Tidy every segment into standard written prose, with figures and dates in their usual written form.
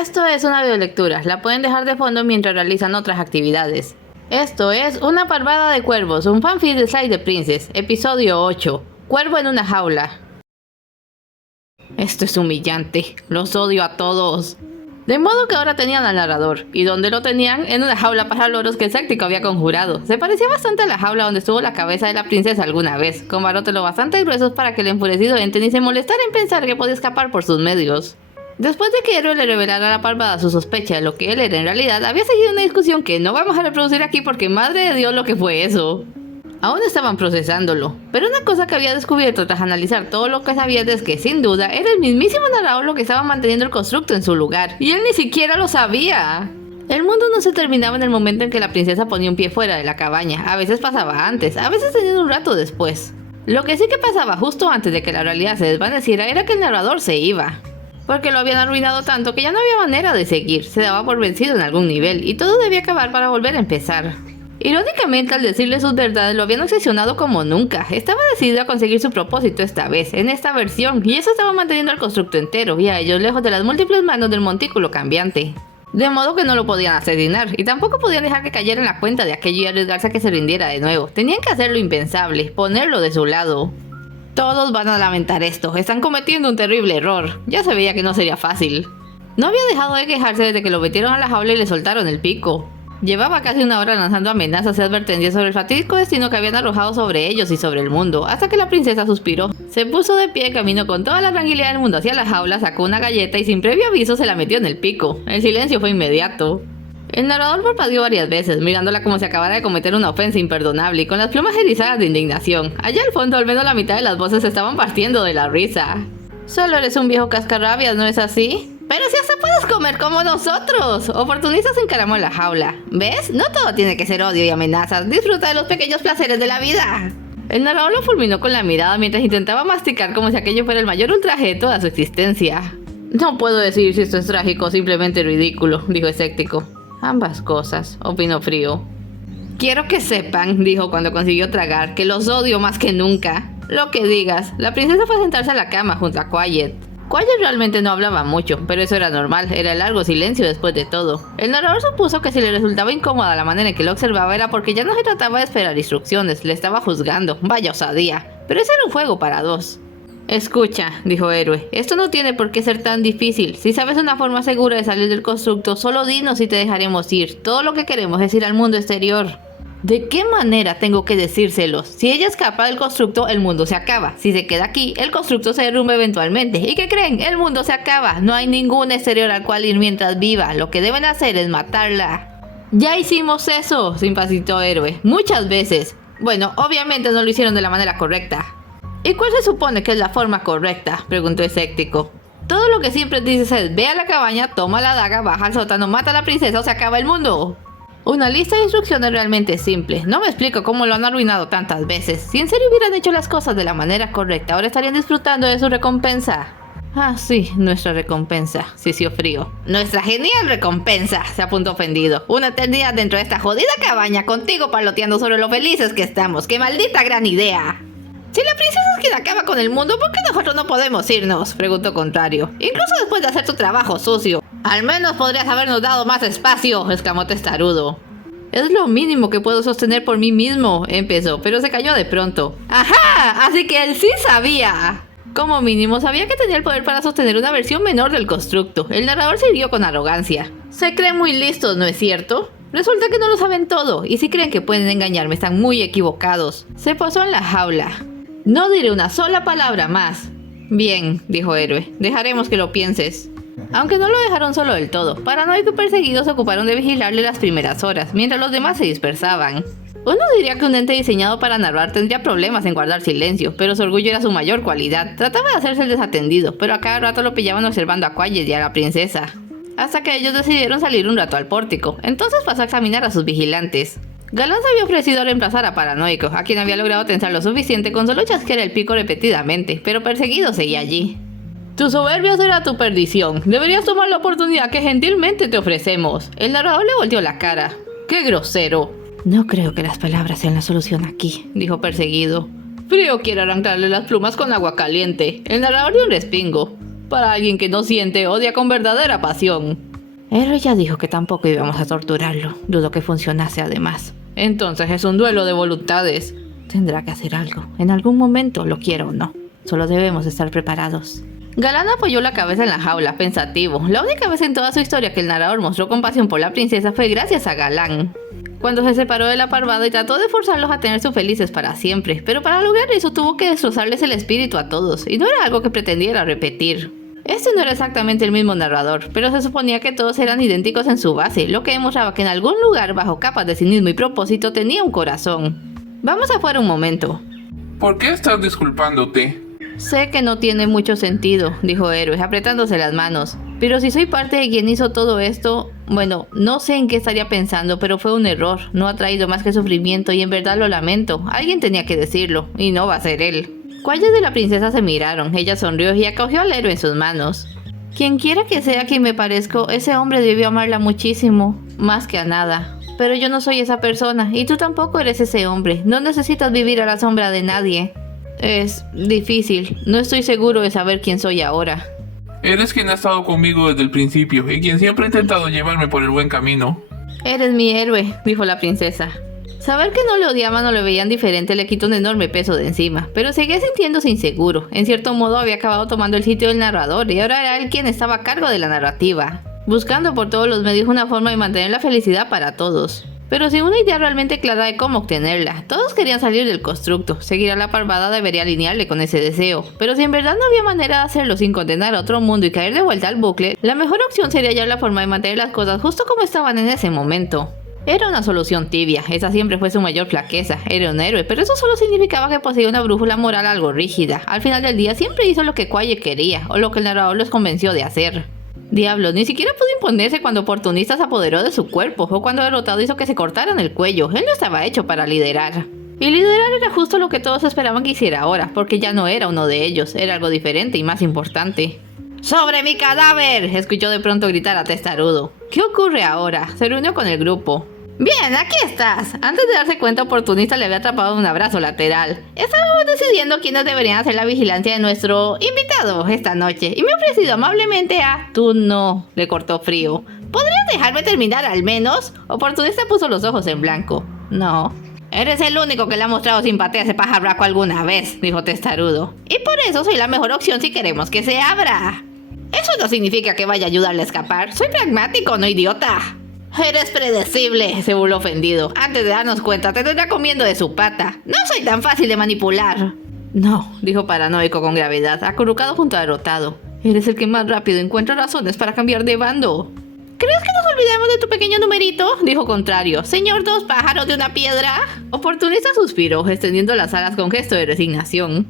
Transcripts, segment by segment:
Esto es una videolectura, la pueden dejar de fondo mientras realizan otras actividades. Esto es Una parvada de cuervos, un fanfic de Slide the Princess, episodio 8, Cuervo en una jaula. Esto es humillante, los odio a todos. De modo que ahora tenían al narrador, y donde lo tenían, en una jaula para loros que Séctico había conjurado. Se parecía bastante a la jaula donde estuvo la cabeza de la princesa alguna vez, con barrotes lo bastante gruesos para que el enfurecido ente ni se molestara en pensar que podía escapar por sus medios. Después de que Héroe le revelara a la parvada su sospecha de lo que él era en realidad, había seguido una discusión que no vamos a reproducir aquí porque madre de Dios lo que fue eso. Aún estaban procesándolo, pero una cosa que había descubierto tras analizar todo lo que sabía es que, sin duda, era el mismísimo narrador lo que estaba manteniendo el constructo en su lugar, y él ni siquiera lo sabía. El mundo no se terminaba en el momento en que la princesa ponía un pie fuera de la cabaña, a veces pasaba antes, a veces teniendo un rato después. Lo que sí que pasaba justo antes de que la realidad se desvaneciera era que el narrador se iba. Porque lo habían arruinado tanto que ya no había manera de seguir, se daba por vencido en algún nivel, y todo debía acabar para volver a empezar. Irónicamente, al decirle sus verdades, lo habían obsesionado como nunca. Estaba decidido a conseguir su propósito esta vez, en esta versión, y eso estaba manteniendo al constructo entero, y a ellos lejos de las múltiples manos del montículo cambiante. De modo que no lo podían asesinar, y tampoco podían dejar que cayera en la cuenta de aquello y arriesgarse a que se rindiera de nuevo. Tenían que hacer lo impensable, ponerlo de su lado. Todos van a lamentar esto, están cometiendo un terrible error. Ya se veía que no sería fácil. No había dejado de quejarse desde que lo metieron a la jaula y le soltaron el pico. Llevaba casi una hora lanzando amenazas y advertencias sobre el fatídico destino que habían arrojado sobre ellos y sobre el mundo, hasta que la princesa suspiró. Se puso de pie, caminó con toda la tranquilidad del mundo hacia la jaula, sacó una galleta y sin previo aviso se la metió en el pico. El silencio fue inmediato. El narrador parpadeó varias veces, mirándola como si acabara de cometer una ofensa imperdonable y con las plumas erizadas de indignación. Allá al fondo, al menos la mitad de las voces se estaban partiendo de la risa. Solo eres un viejo cascarrabias, ¿no es así? ¡Pero si hasta puedes comer como nosotros! Oportunista se encaramó en la jaula. ¿Ves? No todo tiene que ser odio y amenazas. Disfruta de los pequeños placeres de la vida. El narrador lo fulminó con la mirada mientras intentaba masticar como si aquello fuera el mayor ultraje de toda su existencia. No puedo decir si esto es trágico o simplemente ridículo, dijo escéptico. Ambas cosas, opinó Frío. Quiero que sepan, dijo cuando consiguió tragar, que los odio más que nunca. Lo que digas. La princesa fue a sentarse a la cama junto a Quiet. Quiet realmente no hablaba mucho, pero eso era normal, era el largo silencio después de todo. El narrador supuso que si le resultaba incómoda la manera en que lo observaba era porque ya no se trataba de esperar instrucciones, le estaba juzgando, vaya osadía. Pero ese era un juego para dos. Escucha, dijo Héroe, esto no tiene por qué ser tan difícil. Si sabes una forma segura de salir del constructo, solo dinos y te dejaremos ir. Todo lo que queremos es ir al mundo exterior. ¿De qué manera tengo que decírselos? Si ella escapa del constructo, el mundo se acaba. Si se queda aquí, el constructo se derrumba eventualmente. ¿Y qué creen? El mundo se acaba. No hay ningún exterior al cual ir mientras viva. Lo que deben hacer es matarla. Ya hicimos eso, se impacientó Héroe. Muchas veces. Bueno, obviamente no lo hicieron de la manera correcta. ¿Y cuál se supone que es la forma correcta?, preguntó Escéptico. Todo lo que siempre dices es, ve a la cabaña, toma la daga, baja al sótano, mata a la princesa o se acaba el mundo. Una lista de instrucciones realmente simple. No me explico cómo lo han arruinado tantas veces. Si en serio hubieran hecho las cosas de la manera correcta, ahora estarían disfrutando de su recompensa. Ah, sí, nuestra recompensa, sisió Frío. Nuestra genial recompensa, se apuntó ofendido. Una eternidad dentro de esta jodida cabaña, contigo parloteando sobre lo felices que estamos. ¡Qué maldita gran idea! Si la princesa es quien acaba con el mundo, ¿por qué nosotros no podemos irnos?, preguntó Contrario. Incluso después de hacer tu trabajo sucio. Al menos podrías habernos dado más espacio, exclamó Testarudo. Es lo mínimo que puedo sostener por mí mismo, empezó, pero se cayó de pronto. ¡Ajá! Así que él sí sabía. Como mínimo, sabía que tenía el poder para sostener una versión menor del constructo. El narrador siguió con arrogancia. Se creen muy listos, ¿no es cierto? Resulta que no lo saben todo, y si creen que pueden engañarme, están muy equivocados. Se posó en la jaula. No diré una sola palabra más. Bien, dijo Héroe, dejaremos que lo pienses. Aunque no lo dejaron solo del todo, paranoico y perseguidos se ocuparon de vigilarle las primeras horas, mientras los demás se dispersaban. Uno diría que un ente diseñado para narrar tendría problemas en guardar silencio, pero su orgullo era su mayor cualidad. Trataba de hacerse el desatendido, pero a cada rato lo pillaban observando a Quiet y a la princesa. Hasta que ellos decidieron salir un rato al pórtico, entonces pasó a examinar a sus vigilantes. Galán se había ofrecido a reemplazar a Paranoico, a quien había logrado tensar lo suficiente con solo chasquear el pico repetidamente, pero perseguido seguía allí. Tu soberbia será tu perdición. Deberías tomar la oportunidad que gentilmente te ofrecemos. El narrador le volteó la cara. ¡Qué grosero! No creo que las palabras sean la solución aquí, dijo perseguido. Frío quiere arrancarle las plumas con agua caliente. El narrador dio un respingo. Para alguien que no siente, odia con verdadera pasión. Héroe ya dijo que tampoco íbamos a torturarlo. Dudo que funcionase además. Entonces es un duelo de voluntades. Tendrá que hacer algo. En algún momento, lo quiera o no. Solo debemos estar preparados. Galán apoyó la cabeza en la jaula, pensativo. La única vez en toda su historia que el narrador mostró compasión por la princesa fue gracias a Galán. Cuando se separó de la parvada y trató de forzarlos a tenerse felices para siempre. Pero para lograr eso tuvo que destrozarles el espíritu a todos. Y no era algo que pretendiera repetir. Este no era exactamente el mismo narrador, pero se suponía que todos eran idénticos en su base, lo que demostraba que en algún lugar bajo capas de cinismo y propósito tenía un corazón. Vamos afuera un momento. ¿Por qué estás disculpándote? Sé que no tiene mucho sentido, dijo Héroe, apretándose las manos. Pero si soy parte de quien hizo todo esto, bueno, no sé en qué estaría pensando, pero fue un error. No ha traído más que sufrimiento y en verdad lo lamento. Alguien tenía que decirlo, y no va a ser él. Cuellos de la princesa se miraron, ella sonrió y acogió al héroe en sus manos. Quien quiera que sea quien me parezco, ese hombre debió amarla muchísimo, más que a nada. Pero yo no soy esa persona, y tú tampoco eres ese hombre, no necesitas vivir a la sombra de nadie. Es difícil, no estoy seguro de saber quién soy ahora. Eres quien ha estado conmigo desde el principio, y quien siempre ha intentado llevarme por el buen camino. Eres mi héroe, dijo la princesa. Saber que no le odiaban o le veían diferente le quitó un enorme peso de encima, pero seguía sintiéndose inseguro. En cierto modo había acabado tomando el sitio del narrador y ahora era él quien estaba a cargo de la narrativa, buscando por todos los medios una forma de mantener la felicidad para todos. Pero sin una idea realmente clara de cómo obtenerla. Todos querían salir del constructo, seguir a la parvada debería alinearle con ese deseo, pero si en verdad no había manera de hacerlo sin condenar a otro mundo y caer de vuelta al bucle, la mejor opción sería hallar la forma de mantener las cosas justo como estaban en ese momento. Era una solución tibia, esa siempre fue su mayor flaqueza, era un héroe, pero eso solo significaba que poseía una brújula moral algo rígida. Al final del día siempre hizo lo que Quaye quería, o lo que el narrador los convenció de hacer. Diablo, ni siquiera pudo imponerse cuando Oportunista se apoderó de su cuerpo, o cuando derrotado hizo que se cortaran el cuello, él no estaba hecho para liderar. Y liderar era justo lo que todos esperaban que hiciera ahora, porque ya no era uno de ellos, era algo diferente y más importante. ¡Sobre mi cadáver!, escuchó de pronto gritar a Testarudo. ¿Qué ocurre ahora? Se reunió con el grupo. Bien, aquí estás. Antes de darse cuenta, Oportunista le había atrapado un abrazo lateral. Estábamos decidiendo quiénes deberían hacer la vigilancia de nuestro invitado esta noche y me he ofrecido amablemente a... Tú no, le cortó Frío. ¿Podrías dejarme terminar al menos? Oportunista puso los ojos en blanco. No. Eres el único que le ha mostrado simpatía a ese pajarraco alguna vez, dijo Testarudo. Y por eso soy la mejor opción si queremos que se abra. Eso no significa que vaya a ayudarle a escapar. Soy pragmático, no idiota. Eres predecible, se burló ofendido. Antes de darnos cuenta, te tendrá comiendo de su pata. No soy tan fácil de manipular. No, dijo paranoico con gravedad, acurrucado junto a Derrotado. Eres el que más rápido encuentra razones para cambiar de bando. ¿Crees que nos olvidemos de tu pequeño numerito?, dijo Contrario. Señor dos pájaros de una piedra. Oportunista suspiró, extendiendo las alas con gesto de resignación.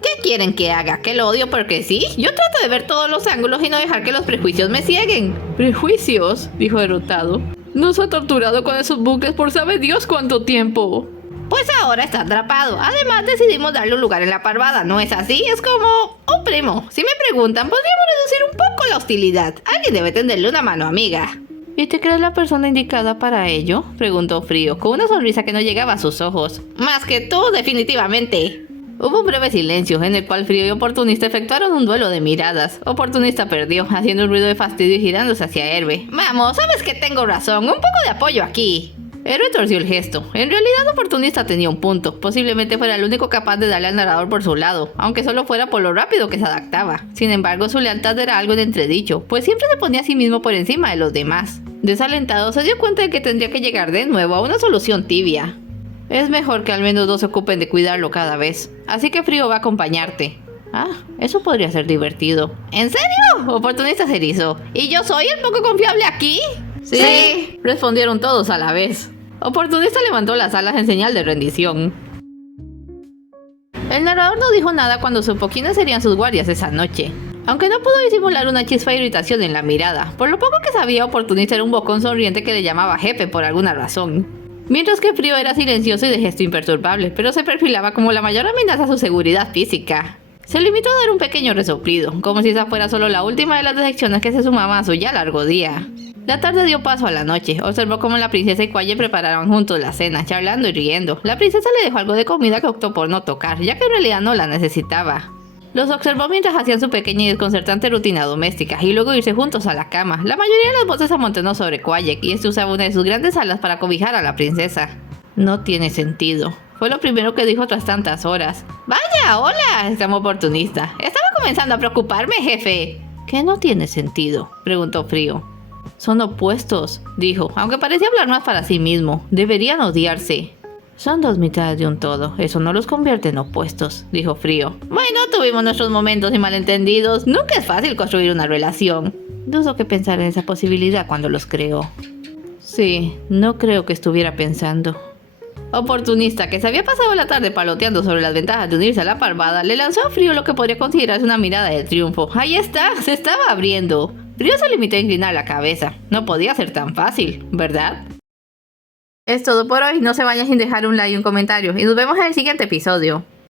¿Qué quieren que haga? ¿Que lo odio porque sí? Yo trato de ver todos los ángulos y no dejar que los prejuicios me cieguen. ¿Prejuicios?, dijo Derrotado. Nos ha torturado con esos bucles por sabe Dios cuánto tiempo. Pues ahora está atrapado. Además decidimos darle un lugar en la parvada, ¿no es así? Es como un primo. Si me preguntan, podríamos reducir un poco la hostilidad. Alguien debe tenderle una mano, amiga. ¿Y te crees la persona indicada para ello?, preguntó Frío, con una sonrisa que no llegaba a sus ojos. Más que tú, definitivamente. Hubo un breve silencio, en el cual Frío y Oportunista efectuaron un duelo de miradas. Oportunista perdió, haciendo un ruido de fastidio y girándose hacia Héroe. Vamos, sabes que tengo razón, un poco de apoyo aquí. Héroe torció el gesto. En realidad, Oportunista tenía un punto. Posiblemente fuera el único capaz de darle al narrador por su lado, aunque solo fuera por lo rápido que se adaptaba. Sin embargo, su lealtad era algo en entredicho, pues siempre se ponía a sí mismo por encima de los demás. Desalentado, se dio cuenta de que tendría que llegar de nuevo a una solución tibia. Es mejor que al menos dos se ocupen de cuidarlo cada vez. Así que Frío va a acompañarte. Ah, eso podría ser divertido. ¿En serio? Oportunista se erizó. ¿Y yo soy el poco confiable aquí? Sí, respondieron todos a la vez. Oportunista levantó las alas en señal de rendición. El narrador no dijo nada cuando supo quiénes serían sus guardias esa noche. Aunque no pudo disimular una chispa de irritación en la mirada. Por lo poco que sabía, Oportunista era un bocón sonriente que le llamaba jefe por alguna razón. Mientras que Frío era silencioso y de gesto imperturbable, pero se perfilaba como la mayor amenaza a su seguridad física. Se limitó a dar un pequeño resoplido, como si esa fuera solo la última de las decepciones que se sumaban a su ya largo día. La tarde dio paso a la noche. Observó cómo la princesa y Quaye preparaban juntos la cena, charlando y riendo. La princesa le dejó algo de comida que optó por no tocar, ya que en realidad no la necesitaba. Los observó mientras hacían su pequeña y desconcertante rutina doméstica y luego irse juntos a la cama. La mayoría de las voces amontonó sobre Quayek y este usaba una de sus grandes alas para cobijar a la princesa. No tiene sentido. Fue lo primero que dijo tras tantas horas. ¡Vaya, hola!, exclamó Oportunista. Estaba comenzando a preocuparme, jefe. ¿Qué no tiene sentido?, preguntó Frío. Son opuestos, dijo, aunque parecía hablar más para sí mismo. Deberían odiarse. Son dos mitades de un todo. Eso no los convierte en opuestos, dijo Frío. Bueno, tuvimos nuestros momentos y malentendidos. Nunca es fácil construir una relación. Dudo que pensara en esa posibilidad cuando los creó. Sí, no creo que estuviera pensando. Oportunista, que se había pasado la tarde paloteando sobre las ventajas de unirse a la parvada, le lanzó a Frío lo que podría considerarse una mirada de triunfo. ¡Ahí está! ¡Se estaba abriendo! Frío se limitó a inclinar la cabeza. No podía ser tan fácil, ¿verdad? Es todo por hoy. No se vayan sin dejar un like y un comentario. Y nos vemos en el siguiente episodio.